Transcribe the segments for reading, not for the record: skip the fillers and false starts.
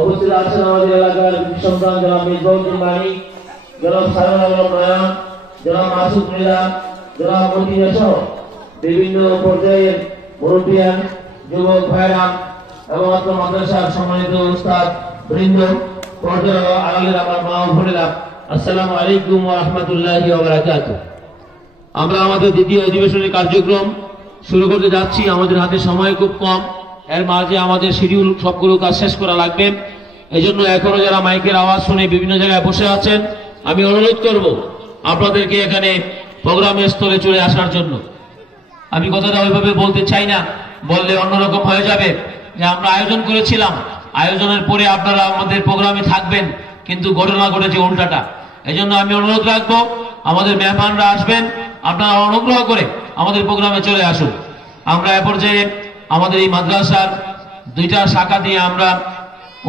উপস্থিত আছেন আমাদের এলাকার সন্তান জনাব মিসবাউদ্দিন মানিক, জনাব সারোয়ার আলম নয়ন, জনাব মাসুদ মির্জা, জনাব মতিজা সহ বিভিন্ন পর্যায়ের মুরব্বিয়ান, যুবক ভাইরা এবং আপনার মাদ্রাসার সম্মানিত উস্তাদ বৃন্দ, পর্যায়ে আলালের আমার মা ও বোনেরা, আসসালামু আলাইকুম ওয়া রাহমাতুল্লাহি ওয়া বারাকাতুহু। আমরা আমাদের দ্বিতীয় অধিবেশনের কার্যক্রম শুরু করতে যাচ্ছি। আমাদের হাতে সময় খুব কম, এর মাঝে আমাদের শিডিউল সবগুলো কাজ শেষ করা লাগবে। এজন্য এখনো যারা মাইকের আওয়াজ শুনে বিভিন্ন জায়গায় বসে আছেন, আমি অনুরোধ করব আপনাদেরকে এখানে প্রোগ্রামের স্থলে চলে আসার জন্য। আমি কথাটা ওইভাবে বলতে চাই না, বললে অন্যরকম হয়ে যাবে যে আমরা আয়োজন করেছিলাম, আয়োজনের পরে আপনারা আমাদের প্রোগ্রামে থাকবেন, কিন্তু ঘটনা ঘটেছে উল্টাটা। এজন্য আমি অনুরোধ রাখবো, আমাদের মেহমানরা আসবেন, আপনারা অনুগ্রহ করে আমাদের প্রোগ্রামে চলে আসুন। আমরা এ পর্যায়ে আমাদের এই মাদ্রাসার দুইটা শাখা দিয়ে আমরা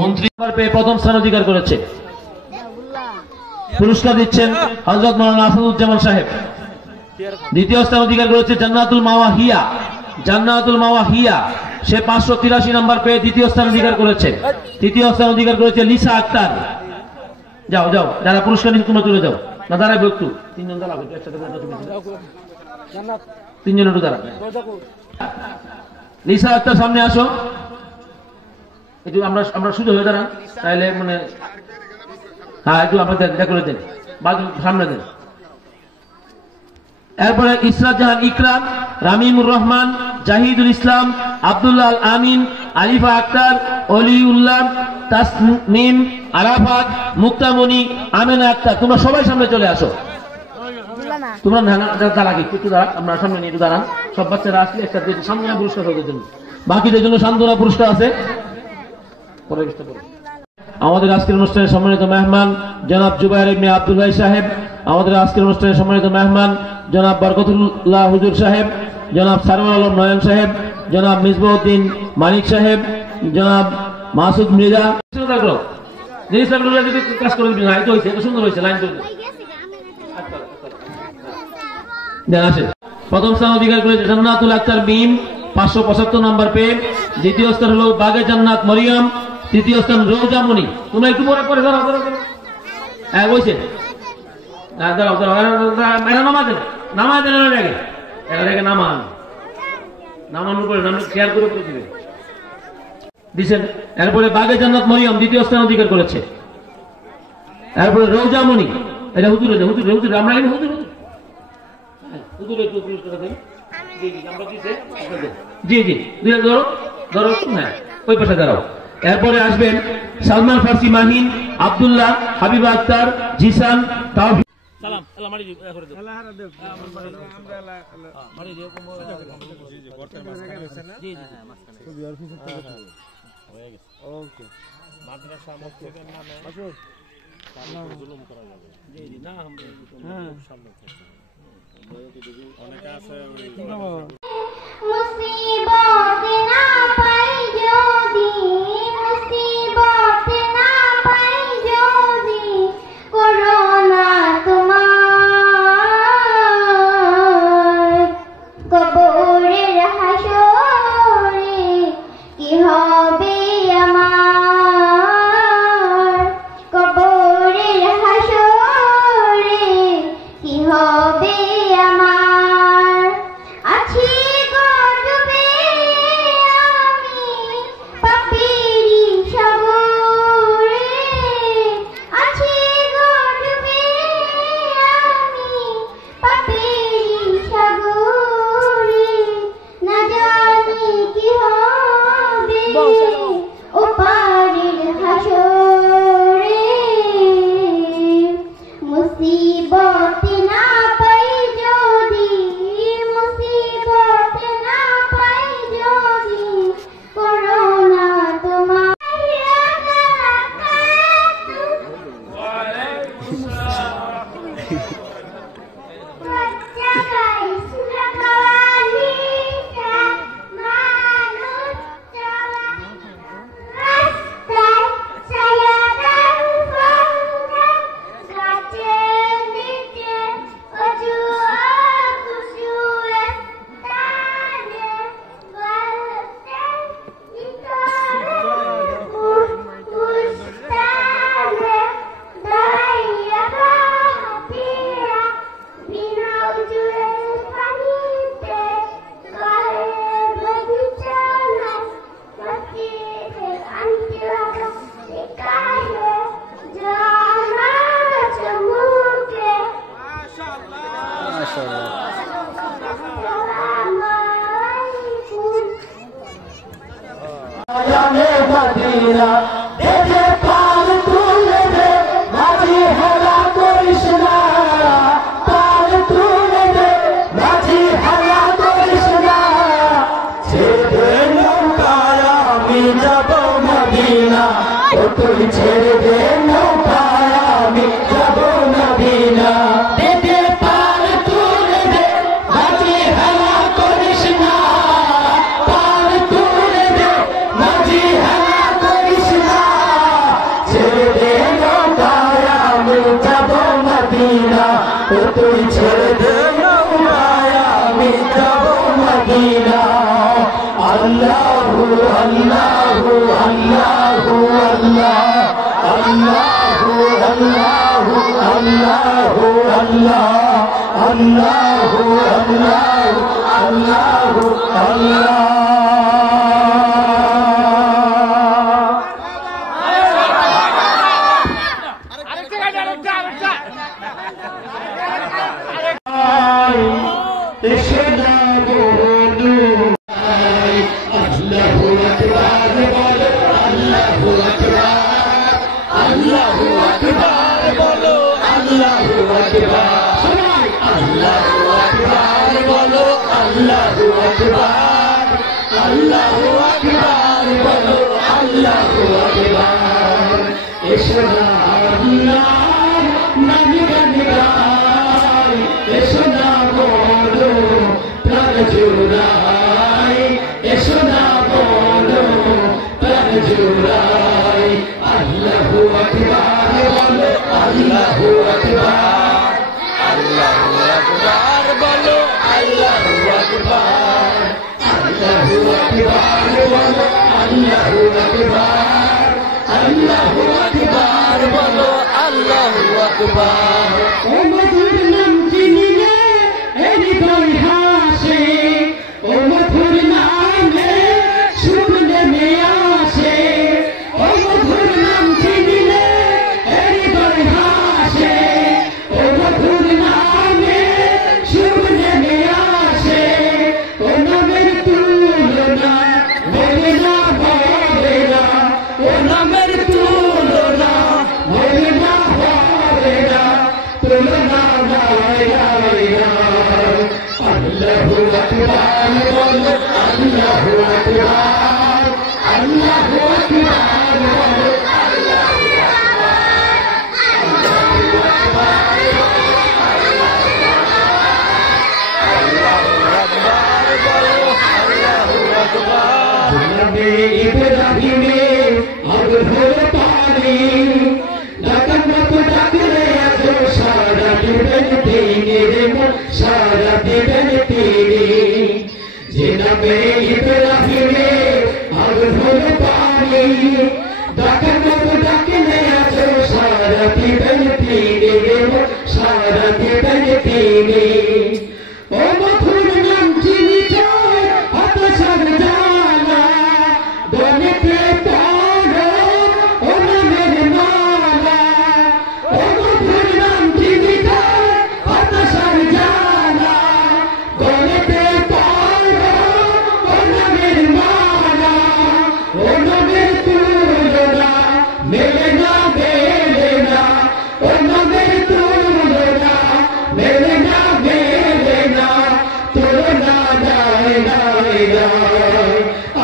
29 নম্বর পেয়ে প্রথম স্থান অধিকার করেছে। পুরস্কার দিচ্ছেন হযরত মাওলানা আসাদুজ্জামান সাহেব। দ্বিতীয় স্থান অধিকার করেছে জান্নাতুল মাওয়া হিয়া। জান্নাতুল মাওয়া হিয়া সে 583 নম্বর পেয়ে দ্বিতীয় স্থান অধিকার করেছে। তৃতীয় স্থান অধিকার করেছে লিসা আক্তার। যাও যাও, যারা পুরস্কার নিতে তোমরা চলে যাও। না দাঁড়াবে একটু, তিনজন দাঁড়াবে একসাথে, তিনজন একটু দাঁড়াবে। লিসা আক্তার সামনে আসো একটু, আমরা সুযোগ হয়ে দাঁড়ান তাইলে মানে, হ্যাঁ একটু আপনাদের দেখা করে দেন, বাজু সামনে দেন। এরপরে ইসরাত জাহান ইকরাম, রামিমুর রহমান, জাহিদুল ইসলাম, আব্দুল্লাহ আল আমিন, আলিফা আক্তার, অলিউল্লাহ, তাসনিম, আরাফাত, মুক্তামণি, আমেনা আক্তার। তোমরা সবাই সামনে চলে আসো। তোমরা দাঁড়াকে একটু দাঁড়া, আমরা সামনে নিয়ে একটু দাঁড়ান। সব বাচ্চারা আসলে একটা সান্ত্বনা পুরস্কার হওয়ার জন্য, বাকিদের জন্য সান্ত্বনা পুরস্কার আছে। আমাদের আজকের অনুষ্ঠানের সম্মানিত মেহমান জনাব জুবাইর ইবনে আব্দুল ভাই সাহেব, আমাদের আজকের অনুষ্ঠানের সম্মানিত মেহমান জনাব বরকতুল্লাহ হুজুর সাহেব, জনাব সারোয়ার আলম নয়ন সাহেব, জনাব মিসবাউদ্দিন মানিক সাহেব, জনাব মাসুদ মির্জা। কাজ করে দিবি না, এটা হয়েছে, এটা সুন্দর হয়েছে, লাইন করবে। প্রথম স্থান অধিকার করেছে জান্নাতুল আক্তার মিম 575 নম্বর পেয়ে। দ্বিতীয় স্থান হলো বাগে জান্নাত মরিয়ম। তৃতীয় স্থান রোজা মনি। তোমরা একটু পরে পরে দাঁড়াও, হ্যাঁ বলছে দাঁড়াও দাঁড়াও, নামায় দেন আগে নামানোর পরে নাম খেয়াল করে দিবে দিচ্ছেন। এরপরে বাগে জান্নাত মরিয়ম দ্বিতীয় স্থান অধিকার করেছে। এরপরে রোজা মনি, এটা হুজুর হুজুর আমরা এখানে হুজুর হুজুর একটু পুরস্কার দেন। জি জি দুইটা ধরো ধরো, হ্যাঁ ওই পাশে দাঁড়াও। এরপরে আসবেন সালমান ফার্সি মাহিন, আব্দুল্লাহ, হাবিবা আক্তার, জিসান, তাওফিক। সালাম আল্লাহ মারি করে দাও, আল্লাহ হারা দেও, মারি দিও জি জি গর্তের মাঝখানে আছে না, জি জি মাঝখানে খুব অফিসে হয়ে গেছে। ওকে, মাদ্রাসা মসজিদের নামে আসুন, তাহলে জুলুম করা যাবে। জি জি না, আমরা সামনে থাকি, অনেক আছে মুসিবত না পাই যদি, মুসিবত না পাই যদি, করোনা তোমার কবরের হাসরে কি হবে আমার, কবরের হাসরে কি হবে আমার। আছি গর্বে এতে পাল তুলে দে মাঝি হেলা করিস না পাল তুলে দে মাঝি হেলা করিস না ছেড়ে নৌকায় আমি যাব মদিনা ও তুই ছেড়ে দে নৌকায় আমি যাব মদিনা এতে পাল তুলে দে মাঝি হেলা করিস না পাল তুলে দে মাঝি হেলা করিস না ছেড়ে দে নৌকায় আমি যাব মদিনা ও তুই ছেড়ে দে নৌকায় আমি যাব মদিনা আল্লাহু আল্লাহু আল্লাহু আল্লাহ আল্লাহু আল্লাহু আল্লাহু আল্লাহ আল্লাহু আল্লাহু আল্লাহু আল্লাহ এসে না বলু আল্লাহু আকবার বলো আল্লাহু আকবার আল্লাহু আকবার বলো আল্লাহু আকবার আল্লাহু আকবার বলো আল্লাহু আকবার আল্লাহু আকবার বলো আল্লাহু আকবার এসো না আল্লাহ নামে গান এসো না বলো প্রাণ জুড়াই এসো না বলো প্রাণ জুড়াই আল্লাহু আকবার বলো আল্লাহু আকবার আল্লাহু আকবার বলো আল্লাহু আকবার আল্লাহু আকবার বলো আল্লাহু আকবার আল্লাহু আকবার বলো আল্লাহু আকবার ও মধুর নাম চিনিলে হৃদয় হাসে ও মধুর নামে সুখ নেমে আসে ও মধুর নাম চিনিলে হৃদয় হাসে ও মধুর নামে সুখ নেমে আসে ও নামের তুলনা হবে না হবে না ও নামের তুলনা হবে না হবে না তুলনা নাই নাই নাই আল্লাহু আকবার বলো আল্লাহু আকবার আল্লাহু আকবার বলো আল্লাহু আকবার নবী ইব্রাহিমে আগ ভরে পানি ডাকার মতো ডাকলে এত সারা দিবেন তিনি রে মন সারা দিবেন তিনি যে নবী ইব্রাহিমে আগ ভরে পানি ডাকার মতো ডাকলে এত সারা দিবেন তিনি রে মন সারা দিবেন তিনি ও মধুর নাম চিনিত অত সব জানা গণিতে পড়ো ও নামের মালা ও মধুর নাম চিনিত অত সব জানা গণিতে পড়ো ও নামের মালা ও নামের তুলনা মেলে না মেলে না ও নামের তুলনা মেলে না মেলে না তুলনা নাই নাই নাই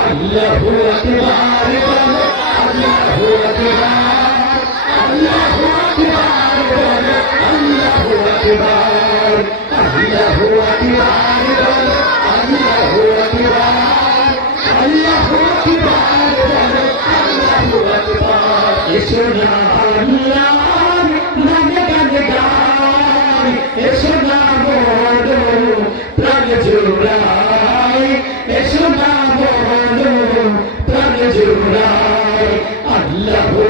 আল্লাহু আকবার বলো আল্লাহু আকবার আল্লাহু আকবার বলো আল্লাহু আকবার আল্লাহু আকবার বলো আল্লাহু আকবার আল্লাহু আকবার বলো আল্লাহু আকবার এসো না আল্লাহ নামে গান গাই এসো না বলো প্রাণ জুড়াই এসো না বলো প্রাণ জুড়াই আল্লাহু